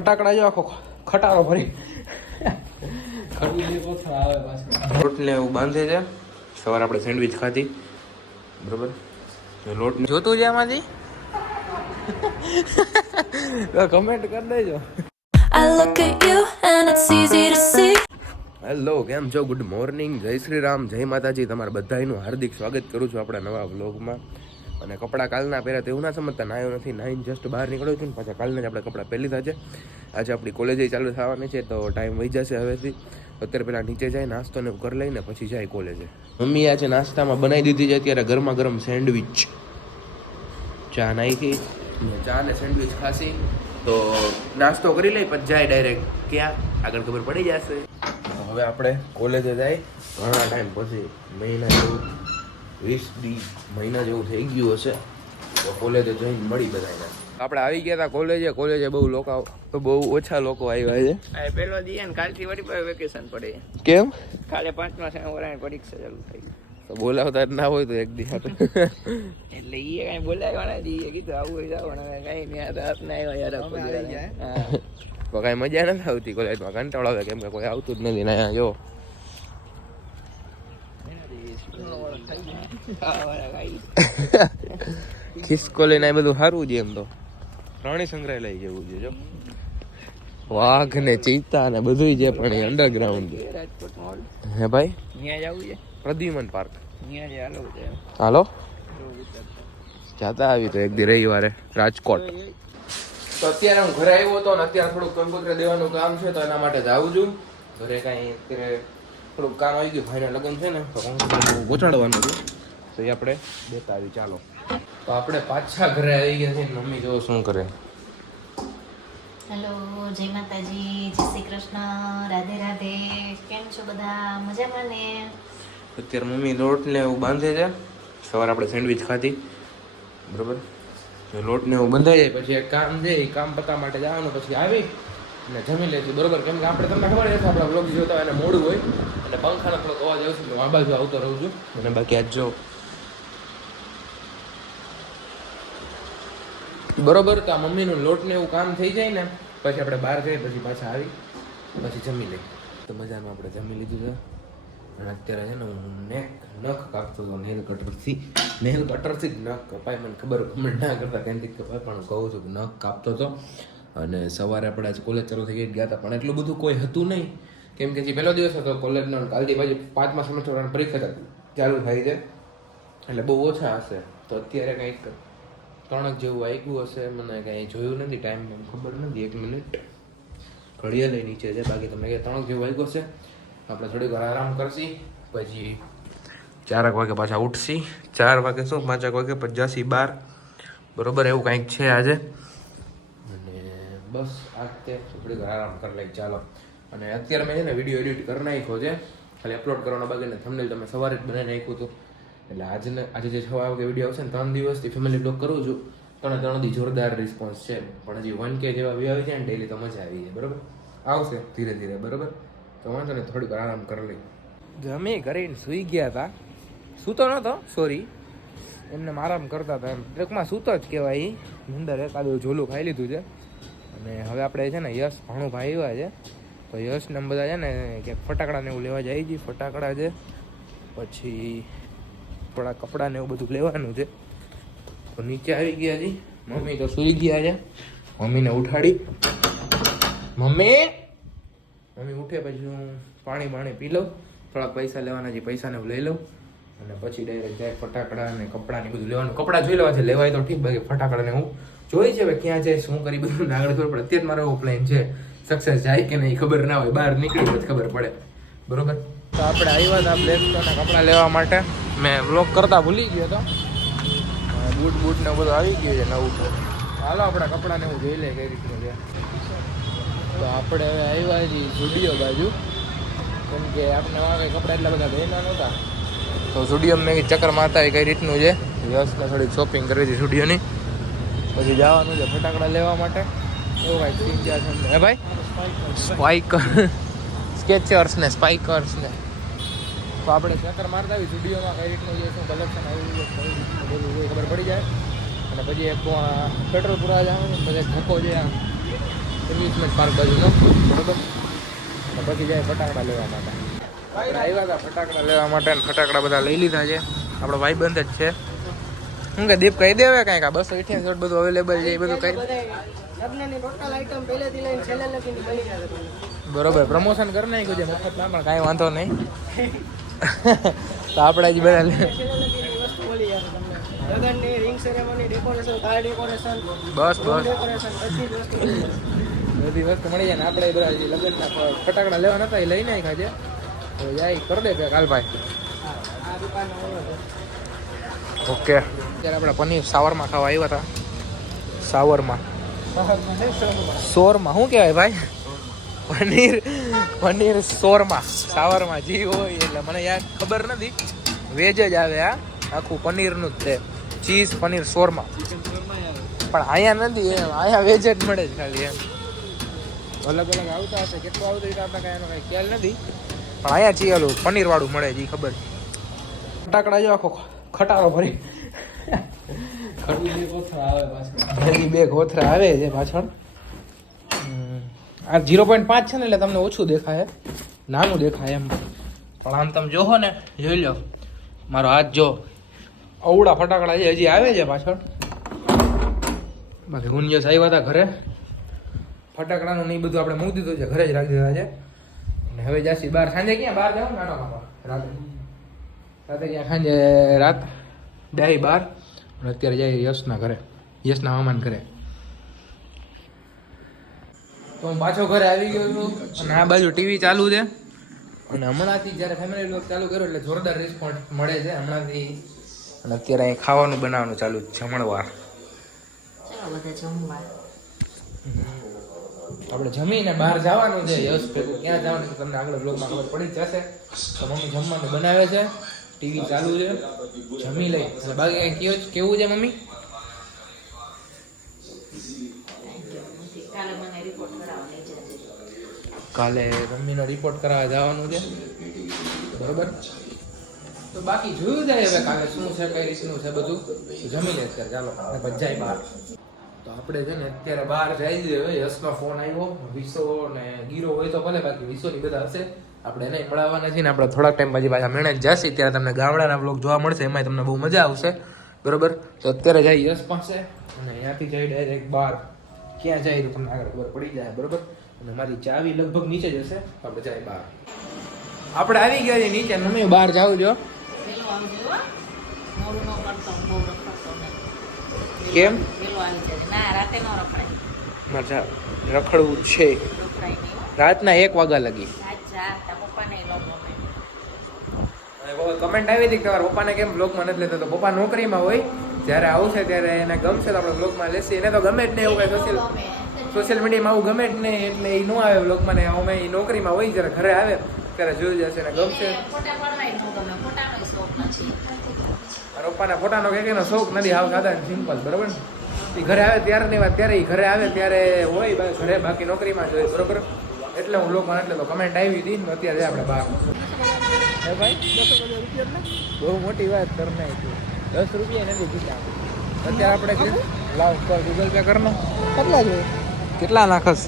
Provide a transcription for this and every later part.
ફટાકડા જો આખો ખટારો ભરી. લોટને એવું બાંધે છે. સવારે આપણે સેન્ડવિચ ખાધી. બરોબર? લોટ જોતું છે આમાંથી? કમેન્ટ કરી દેજો. I look at you and it's easy to see. Hello કેમ છો? ગુડ મોર્નિંગ જય શ્રી રામ. જય માતાજી. તમારા બધાનું હાર્દિક સ્વાગત કરું છું આપણા નવા વ્લોગમાં અને કપડાં કાલના પહેર્યા તો એવું ના સમજતા નાયો નથી નાઈન જસ્ટ બહાર નીકળ્યો છું ને પાછા કાલના જ આપણે કપડાં પહેરી લીધા છે આજે આપણી કોલેજે ચાલુ થવાની છે, તો ટાઈમ વહી જશે હવેથી. અત્યારે પહેલાં નીચે જાય, નાસ્તો ને કરી લઈને પછી જાય કોલેજે મમ્મી આજે નાસ્તામાં બનાવી દીધી છે અત્યારે ગરમા ગરમ સેન્ડવિચ. ચા નાખી ચા ને સેન્ડવિચ ખાસી. તો નાસ્તો કરી લઈ, પછી જાય ડાયરેક્ટ ક્યાં? આગળ ખબર પડી જશે. હવે આપણે કોલેજે જાય, ઘણા ટાઈમ પછી મહિના જેવું. વીસ દી મહિના જેવું થઈ ગયું હશે તો કોલેજે જઈને મળી બધાને. આપણે આવી ગયા હતા કોલેજે કોલેજે બહુ લોકો બહુ ઓછા લોકો આવ્યા છે. આ પેલો દી ને કાલથી વળી વેકેશન પડે કેમ? કાલે પાંચમા સેમ વરાની પરીક્ષા ચાલુ થઈ તો બોલાવતા જ ના હોય તો એક દી એટલે ઈ કઈ બોલાવ્યા નથી કીધું આવું હોય જાવ ને કઈ નહીં રાત ના આવ્યા યાર તો કઈ મજા નથી આવતી કોલેજમાં કંટાળો આવે કેમ કે કોઈ આવતું જ નથી ને અહીંયા જો ખાવાવાળા ખાઈ. ખિસકો લઈને આ બધું સારું છે એમ તો. પ્રાણી સંગ્રહાલય જેવું છે જો. વાઘ ને ચિત્તા ને બધું છે પણ એ અંડરગ્રાઉન્ડ છે. હે ભાઈ? ત્યાં જવું છે? પ્રદ્યુમન પાર્ક. જ હાલો જાતા આવી તો એક દી રવિવારે રાજકોટ. તો અત્યારે હું ઘરે આવ્યો હતો ને અત્યારે થોડુંક કમ્પ્યુટર દેવાનું કામ છે તો એના માટે જાઉં છું. ઘરે કાંઈ અત્યારે થોડુંક કામ આવી ગયું ભાઈના લગ્ન છે ને તો કમ્પ્યુટર પહોંચાડવાનું છે. તો એ આપણે બતાવી ચાલો. તો આપણે પાછા ઘરે આવી ગયા છે મમ્મી જો શું કરે. હેલો જય માતાજી જય શ્રી કૃષ્ણ રાધે રાધે. કેમ છો બધા? મજામાં ને? અત્યારે મમ્મી લોટ ને એવું બાંધે છે. સવારે આપણે સેન્ડવિચ ખાધી. બરોબર? લોટ ને એવું બંધાઈ જાય. પછી એક કામ છે એ કામ પતા માટે જવાનું પછી આવી અને જમી લેશું બરોબર? કેમ કે આપણે તમને ખબર છે આપણા બ્લોગ જોતા હોય અને મોડું હોય. અને પંખાનો થોડોક અવાજ આવશે હું આ બાજુ આવતો રહું છું. અને બાકી આજ જો બરોબર? તો આ મમ્મીનું લોટને એવું કામ થઈ જાય ને, પછી આપણે બહાર જઈએ, પછી પાછા આવી, પછી જમી લઈએ. તો મજામાં આપણે જમી લીધું છે. અને અત્યારે છે ને હું નેક નખ કાપતો હતો, નેલ કટરથી નેલ કટરથી જ નખ કપાય. મને ખબર કમેન્ટ ના કરતા કેનથી કપાય, પણ કહું છું કે નખ કાપતો હતો. અને સવારે આપણે આજે કોલેજ ચાલુ થઈ ગયા હતા, પણ એટલું બધું કોઈ હતું નહીં. કેમ કે જે પહેલો દિવસ હતો કોલેજનો કાલથી પાછી પાંચમા સેમેસ્ટર પરીક્ષા ચાલુ થાય છે. એટલે બહુ ઓછા હશે. તો અત્યારે કંઈક ત્રણક જેવું આવ્યું હશે, મને કાંઈ જોયું નથી ટાઈમ ખબર નથી, એક મિનિટ ઘડિયાળ નીચે છે, બાકી તમે કે ત્રણક જેવું આવ્યું હશે. આપણે થોડીક વાર આરામ કરશી, પછી ચારક વાગે પાછા ઉઠશી. ચાર વાગે શું? પાંચક વાગે પચાસી બાર. બરોબર? એવું કાંઈક છે આજે. અને બસ આ તે થોડીક ઘર આરામ કરી લઈ, ચાલો. અને અત્યારે મેં છે ને વીડિયો એડિટ કરી નાખ્યો છે. ખાલી અપલોડ કરવાનો બાકી ને થંબનેલ તમે સવારે જ બનાવી નાખ્યું હતું. એટલે આજને આજે જે છ વાગે વીડિયો આવશે ને, ત્રણ દિવસથી ફેમિલી બ્લોગ કરું છું. ત્રણે ત્રણ દી જોરદાર રિસ્પોન્સ છે. પણ હજી વન કે જેવા વ્યૂ આવી જાય ને ડેલી તો મજા આવી જાય, બરાબર? આવશે ધીરે ધીરે, બરાબર? તો વાંધો ને થોડીક આરામ કરી લઈ. જમી કરીને સૂઈ ગયા હતા સૂતો નહોતો સોરી એમને આરામ કરતા હતા એમ. ટ્રેકમાં સૂતો જ કહેવાય. અંદર એકાદું ઝોલું ખાઈ લીધું છે. અને હવે આપણે છે ને, યશ ભાણું ભાઈ આવ્યા છે. તો યશને બધા છે ને કે ફટાકડા ને એવું લેવા જાય છે, ફટાકડા છે. પછી થોડા કપડાં ને એવું બધું લેવાનું છે. તો નીચે આવી ગયા છે મમ્મી તો સૂઈ ગયા છે. મમ્મીને ઉઠાડી. મમ્મી! મમ્મી ઉઠે પછી હું પાણી પાણી પી લઉં. થોડાક પૈસા લેવાના છે, પૈસાને હું લઈ લઉં. અને પછી ડાયરેક્ટ જાય ફટાકડા અને કપડાં ને બધું લેવાનું. કપડાં જોઈ લેવા છે, લેવાય તો ઠીક, બાકી ફટાકડા ને હું જોઈ છે ક્યાં જાય, શું કરી, બધું આગળ ખબર પડે. અત્યારે મારો એવો પ્લાન છે સક્સેસ જાય કે નહીં ખબર ના હોય. બહાર નીકળી પછી ખબર પડે. બરોબર? તો આપણે આવ્યા હતા બ્લેક કપડાં લેવા માટે. મેં બ્લોક કરતા ભૂલી ગયો હતો બૂટ બૂટ ને બધું આવી ગયું છે નવું હાલો આપણા કપડાને હું જોઈ લે કઈ રીતનું છે. તો આપણે હવે આવ્યા છીએ સ્ટુડિયો બાજુ. કેમ કે આપણે કંઈ કપડાં એટલા બધા લેના નહોતા. તો સ્ટુડિયો મેં ચક્કર મારતા કઈ રીતનું છે. વ્યવસ્થા થોડીક શોપિંગ કરવી હતી સ્ટુડિયોની પછી જવાનું છે ફટાકડા લેવા માટે. એવું ભાઈ તીન ચાર છે. હે ભાઈ? સ્પાઇકર સ્કેચર્સ ને સ્પાઈકર્સ ને. તો આપણે ચક્કર મારતા આવી સ્ટુડિયોમાં કઈ રીતનું જે શું કલેક્શન આવ્યું કઈ રીતનું બધું ખબર પડી જાય. અને પછી એક પેટ્રોલ પૂરા જવાનું પછી ધક્કો જે એમ્યુઝમેન્ટ પાર્ક બાજુનો બરોબર? અને પછી જાય ફટાકડા લેવા માટે. આવ્યા હતા ફટાકડા લેવા માટે ફટાકડા બધા લઈ લીધા છે. આપણો ભાઈબંધ જ છે. હું કે દીપ કહી દેવે કાંઈક આ બસો અઠ્યાસી બધું અવેલેબલ છે એ બધું તમને. બરોબર પ્રમોશન કરી નાખ્યું છે મફતમાં પણ કાંઈ વાંધો નહીં. તો આપણે જ બધા બસ બસ. બધી વસ્તુ મળી જાય ને આપણે બધા લગ્નના ફટાકડા લેવા નતા એ લઈ નાખ્યા છે. તો જાય કરી દે કાલ ભાઈ. ઓકે. અત્યારે આપણે પનીર સાવરમાં ખાવા આવ્યા હતા. સાવરમાં. સોરમાં. શું કહેવાય ભાઈ? પનીર પનીર સોરમાં સાવરમાં જી હોય એટલે મને યાર ખબર નથી. વેજ જ આવે આ આખું પનીરનું જ છે. ચીઝ પનીર સોરમાં. પણ અહીંયા નથી એમ. અહીંયા વેજ જ મળે છે ખાલી એમ. અલગ અલગ આવતા હશે કેટલું આવતું આપણે કાંઈ એનો કાંઈ ખ્યાલ નથી. પણ અહીંયા ચી ઓલું પનીર વાળું મળે છે ખબર ફટાકડા જો આખો ખટારો ભરી. હજી બે કોથરા આવે છે પાછળ. આ ઝીરો પોઈન્ટ પાંચ છે ને એટલે તમને ઓછું દેખાય. નાનું દેખાય એમ. પણ આમ તમે જોહો ને જોઈ લો. મારો હાથ જો. અવડા ફટાકડા છે હજી આવે છે પાછળ. બાકી ગુંજસ આવ્યા હતા ઘરે. ફટાકડાનું નહીં બધું આપણે મૂકી દીધું છે ઘરે જ રાખી દીધા છે. અને હવે જાસી બહાર સાંજે ક્યાં? બહાર જાવ નાનો મામા રાતે. રાતે ક્યાં? સાંજે રાત. ડાય બહાર અને અત્યારે જાય યશના ઘરે. યશના હવામાન ઘરે. તો હું પાછો ઘરે આવી ગયો છું. અને આ બાજુ ટીવી ચાલુ છે? અને હમણાંથી જ્યારે ફેમિલી બ્લોગ ચાલુ કર્યો એટલે જોરદાર રિસ્પોન્સ મળે છે હમણાંથી. અને અત્યારે અહીં ખાવાનું બનાવવાનું ચાલુ છે જમણવાર. ચાલો જમવા. આપણે જમીને બહાર જવાનું છે યશ ભેગું ક્યાં જવાનું છે તમને આગળ બ્લોગમાં ખબર પડી જ જશે. તો મમ્મી જમવાનું બનાવે છે ટીવી ચાલુ છે. જમી લઈ બાકી કંઈ કયો કેવું છે મમ્મી કાલે મને કાલે મમ્મીનો રિપોર્ટ કરાવવા જવાનું છે. બરોબર? તો બાકી જોયું જાય હવે કાલે શું છે, કઈ રીતનું છે બધું? જમી લે અત્યારે, ચાલો. અને બહાર. તો આપણે છે ને અત્યારે બહાર જાય છે હવે યશનો ફોન આવ્યો, વિસો ને ગીરો હોય તો ભલે, બાકી વિસોની બધા હશે. આપણે એને મળવાના છીએ ને આપણે થોડાક ટાઈમ પછી પાછા મેળે જશે. ત્યારે તમને ગામડાના બ્લોગ જોવા મળશે એમાં તમને બહુ મજા આવશે. બરોબર? તો અત્યારે જાય યશ પાસે અને અહીંયાથી જઈ ડાયરેક્ટ બહાર. ક્યાં જાય તો તમને આગળ ખબર પડી જાય બરોબર? અને મારી ચાવી લગભગ નીચે જ હશે આપણે જાય બહાર. આપણે આવી ગયા છીએ નીચે. મમ્મી બહાર જાવ જો કેમ? રખડવું છે. રાતના એક વાગ્યા લગી આજ જા તારા પપ્પાને ય ન ગમે કમેન્ટ આવી હતી કે તમારા પપ્પાને કેમ બ્લોગમાં નથી લેતો? તો પપ્પા નોકરીમાં હોય જ્યારે આવશે ત્યારે એને ગમશે તો આપણે બ્લોગમાં લેશે. એને તો ગમે જ નહીં એવું કઈ સોશિયલ સોશિયલ મીડિયામાં આવું ગમે જ નહીં એટલે એ ન આવે બ્લોગમાં ને અમે એ નોકરીમાં હોય જ્યારે ઘરે આવે ત્યારે જોઈ જશે ને ગમશે. પપ્પાના ફોટાનો કે એનો શોખ નથી. હાવ સાદા સિમ્પલ બરોબર ને? એ ઘરે આવે ત્યારે નહીં વાત ત્યારે એ ઘરે આવે ત્યારે હોય ઘરે બાકી નોકરીમાં જ હોય બરોબર? એટલે હું લોકો એટલે તો કમેન્ટ આવી હતી અત્યારે આપણે બહાર હે ભાઈ? બહુ મોટી વાત કરી નાખી દસ રૂપિયા નથી જીતા અત્યારે આપણે લાવ ગૂગલ પે કરનો. કેટલા જોઈએ? કેટલા નાખસ?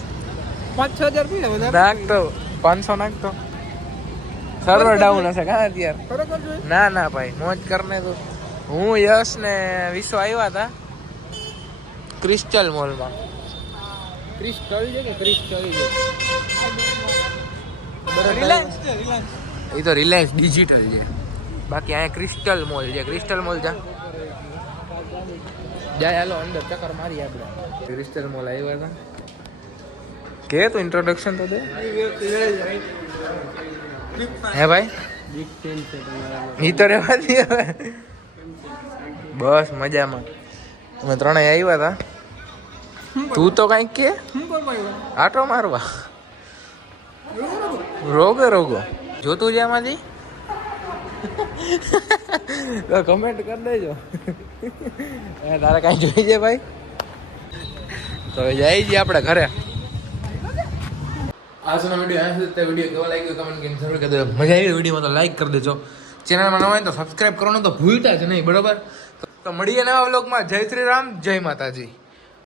પાંચ છ હજાર રૂપિયા વધારે? નાખતો. પાંચસો નાખતો. સર્વર ડાઉન હશે કાં અત્યારે? ના ના ભાઈ મોજ કરને તો. હું યશ ને વિશ્વ આવ્યા હતા ક્રિસ્ટલ મોલમાં. ક્રિસ્ટલ છે કે ક્રિસ્ટલ છે? રિલાયન્સ છે રિલાયન્સ એ તો રિલાયન્સ ડિજિટલ છે. બાકી અહીંયા ક્રિસ્ટલ મોલ છે. ક્રિસ્ટલ મોલ જા. જાય હાલો અંદર ચક્કર મારી આપણે. ક્રિસ્ટલ મોલ આવ્યા હતા. કે તો ઇન્ટ્રોડક્શન તો દે. હે ભાઈ? ઈ તો રહેવા દે બસ મજામાં. અમે ત્રણેય આવ્યા હતા. તું તો કંઈક કે? આટો મારવા. રોગો રોગો. જોતું છે આમાંથી? તો કમેન્ટ કરી દેજો. એ તારે કાંઈ જોઈ છે ભાઈ? તો જઈ જઈએ આપણે ઘરે. આજનો વીડિયો આ સુધી વીડિયો કેવો લાગ્યો કમેન્ટ કરીને જરૂર કરી દેજો મજા આવી વિડીયોમાં તો લાઈક કરી દેજો. ચેનલમાં નવા હોય તો સબસ્ક્રાઇબ કરવાનું તો ભૂલતા જ નહીં બરાબર? તો મળીએ નવા વ્લોગમાં જય શ્રી રામ જય માતાજી.